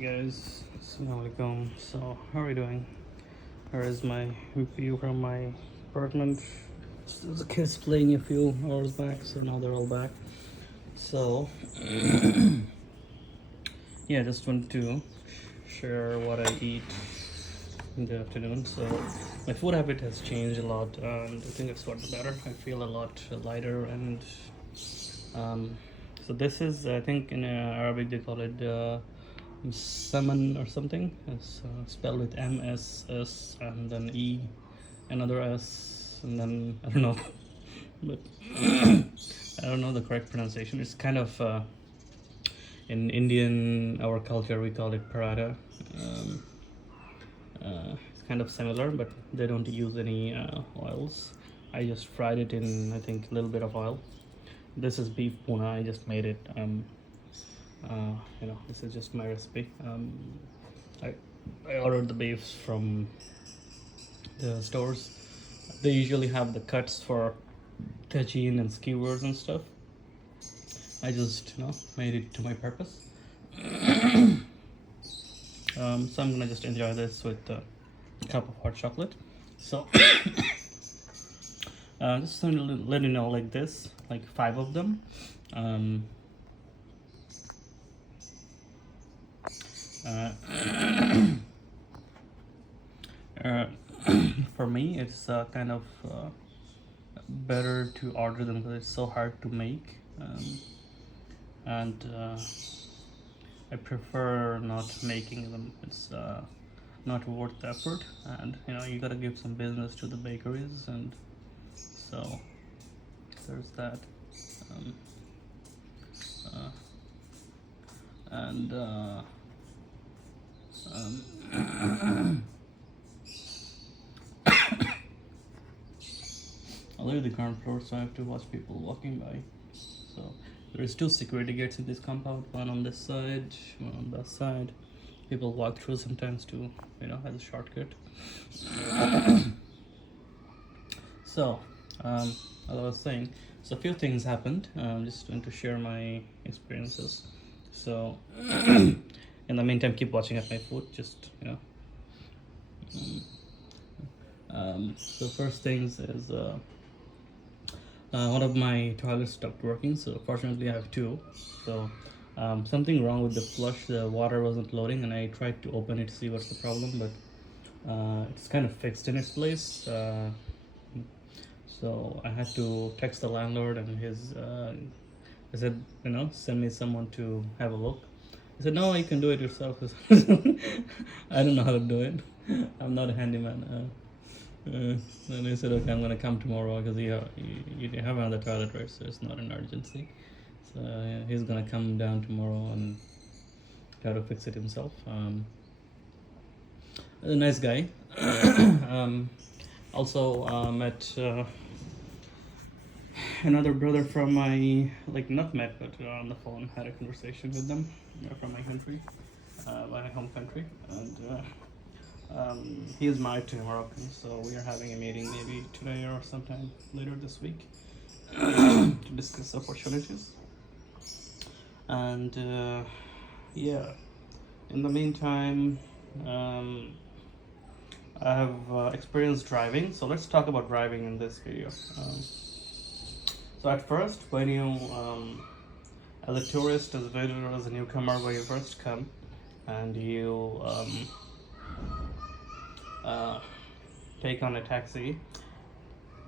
Guys, Assalamualaikum. So, how are you doing? Here is my view from my apartment. The kids playing a few hours back, so now they're all back. So, yeah, just wanted to share what I eat in the afternoon. So, my food habit has changed a lot, and I think it's gotten better. I feel a lot lighter, and um, so this is, I think, in Arabic they call it. Salmon or something. It's spelled with MSS and then E, another S, and then I don't know, but I don't know the correct pronunciation. It's kind of in Indian, our culture, we call it paratha. Um, it's kind of similar, but they don't use any oils. I just fried it in, I think, a little bit of oil. This is beef puna. I just made it. This is just my recipe. I, I ordered the beefs from the stores. They usually have the cuts for tagine and skewers and stuff. I just made it to my purpose. So I'm gonna just enjoy this with a cup of hot chocolate. So just to let you know, like this, like 5 of them. Uh, uh, for me, it's kind of better to order them because it's so hard to make, and I prefer not making them. It's not worth the effort, and you gotta give some business to the bakeries, and so there's that. Um, and I live in the ground floor, so I have to watch people walking by. So there's 2 security gates in this compound, one on this side, one on that side. People walk through sometimes to, as a shortcut. So, as I was saying, so a few things happened. I'm just going to share my experiences. So, in the meantime, keep watching at my food. Just So first things is one of my toilets stopped working. So fortunately, I have 2. So something wrong with the flush. The water wasn't loading, and I tried to open it to see what's the problem, but it's kind of fixed in its place. So I had to text the landlord, and I said, send me someone to have a look. He said, no, you can do it yourself. I don't know how to do it. I'm not a handyman. Then he said, okay, I'm gonna come tomorrow because you have another toilet, right? So it's not an urgency. So yeah, he's gonna come down tomorrow and try to fix it himself. A nice guy. Also met another brother from my, not met, but on the phone, had a conversation with them from my country, my home country, and he is married to a Moroccan, so we are having a meeting maybe today or sometime later this week to discuss opportunities. And yeah, in the meantime, I have experience driving, so let's talk about driving in this video. So at first, when you, as a tourist, as a visitor, as a newcomer, when you first come, and you take on a taxi,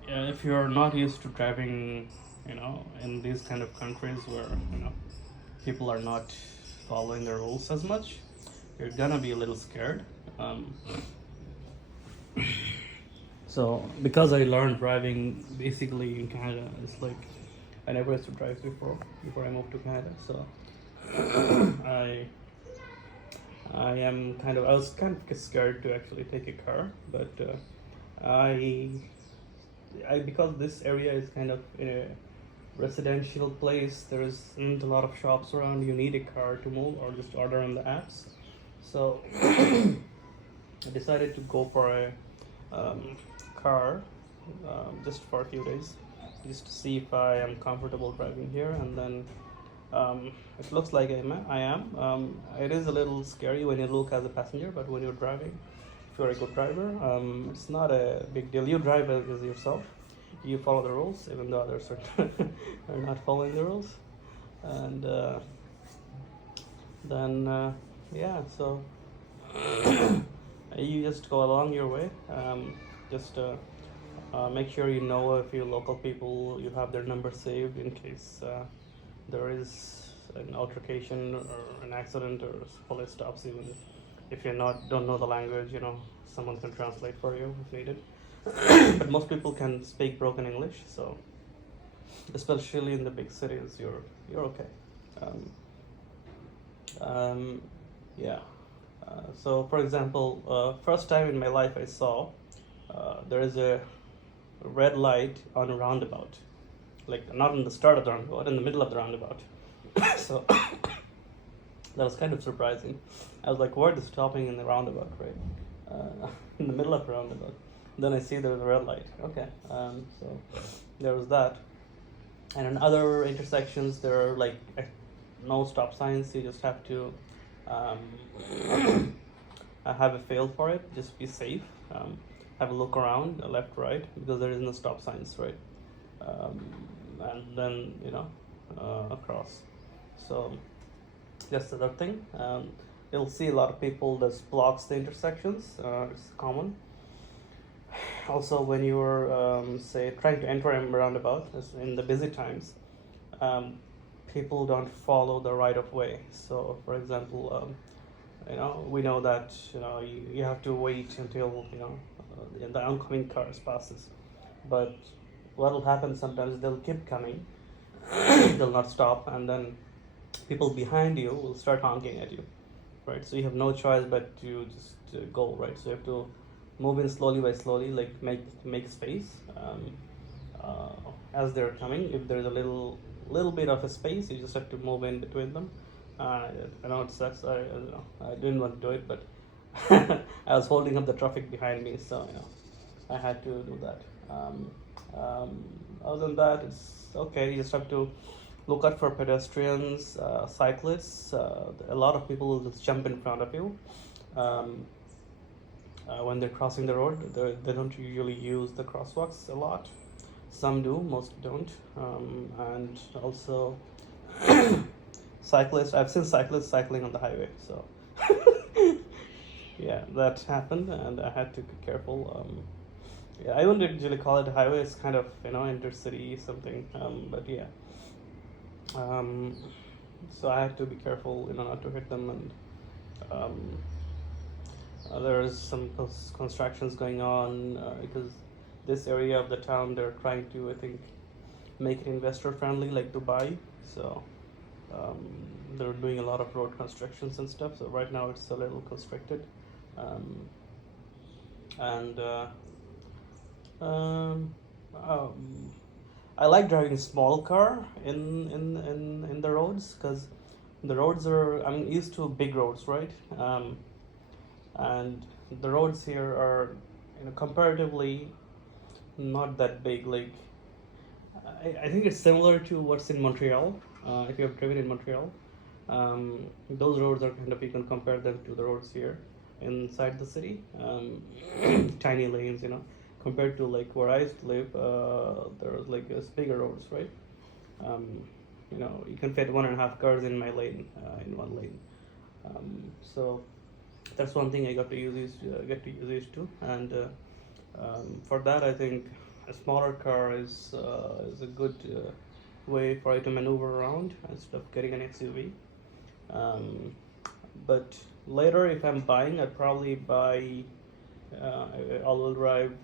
if you're not used to driving, in these kind of countries where people are not following the rules as much, you're gonna be a little scared. So because I learned driving basically in Canada, it's like I never used to drive before I moved to Canada. So I was kind of scared to actually take a car, but I because this area is kind of in a residential place, there isn't a lot of shops around. You need a car to move or just order on the apps. So I decided to go for a car just for a few days, just to see if I am comfortable driving here, and then It looks like I am. It is a little scary when you look as a passenger, but when you're driving, if you're a good driver, it's not a big deal. You drive as yourself. You follow the rules, even though others are, are not following the rules. And then, yeah, so you just go along your way. Just make sure you know a few local people. You have their number saved in case there is an altercation or an accident or police stops. Even if you don't know the language, someone can translate for you if needed. But most people can speak broken English, so especially in the big cities, you're okay. Um, yeah. So, for example, first time in my life I saw there is a red light on a roundabout, like not in the start of the roundabout, in the middle of the roundabout. So that was kind of surprising. I was like, "What is stopping in the roundabout, right? In the middle of the roundabout." Then I see there was a red light. Okay, so there was that. And in other intersections, there are like no stop signs. You just have to have a feel for it. Just be safe. Have a look around, left, right, because there is no stop signs, right? And then across. So that's the other thing. You'll see a lot of people that blocks the intersections. It's common. Also, when you're say trying to enter a roundabout in the busy times, people don't follow the right of way. So, for example, we know that you have to wait until the oncoming cars passes, but what will happen sometimes, they'll keep coming. They'll not stop, and then people behind you will start honking at you, right? So you have no choice but to just go, right? So you have to move in slowly by slowly, like make space as they're coming. If there's a little bit of a space, you just have to move in between them. I know it sucks. I didn't want to do it, but I was holding up the traffic behind me, so I had to do that. Other than that, it's okay. You just have to look out for pedestrians, cyclists. A lot of people will just jump in front of you when they're crossing the road. They don't usually use the crosswalks a lot. Some do, most don't. And also, cyclists. I've seen cyclists cycling on the highway, so yeah, that happened, and I had to be careful. Yeah, I wouldn't usually call it a highway. It's kind of intercity something. But yeah. So I have to be careful, not to hit them, and there's some constructions going on because this area of the town, they're trying to, I think, make it investor friendly like Dubai. So they're doing a lot of road constructions and stuff. So right now it's a little constricted, and I like driving a small car in the roads, because the roads are, I'm used to big roads, right? And the roads here are comparatively not that big. Like I think it's similar to what's in Montreal. If you have driven in Montreal, those roads are kind of, you can compare them to the roads here inside the city. Tiny lanes, compared to like where I used to live. There's like bigger roads, right? You can fit 1.5 cars in my lane, in one lane. So that's one thing I get to use used to, and for that I think a smaller car is a good way for you to maneuver around instead of getting an SUV. But later, if I'm buying, I'd probably buy all-wheel drive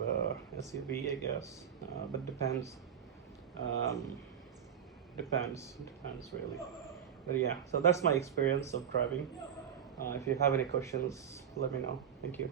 SUV, I guess. But depends. Depends really. But yeah, so that's my experience of driving. If you have any questions, let me know. Thank you.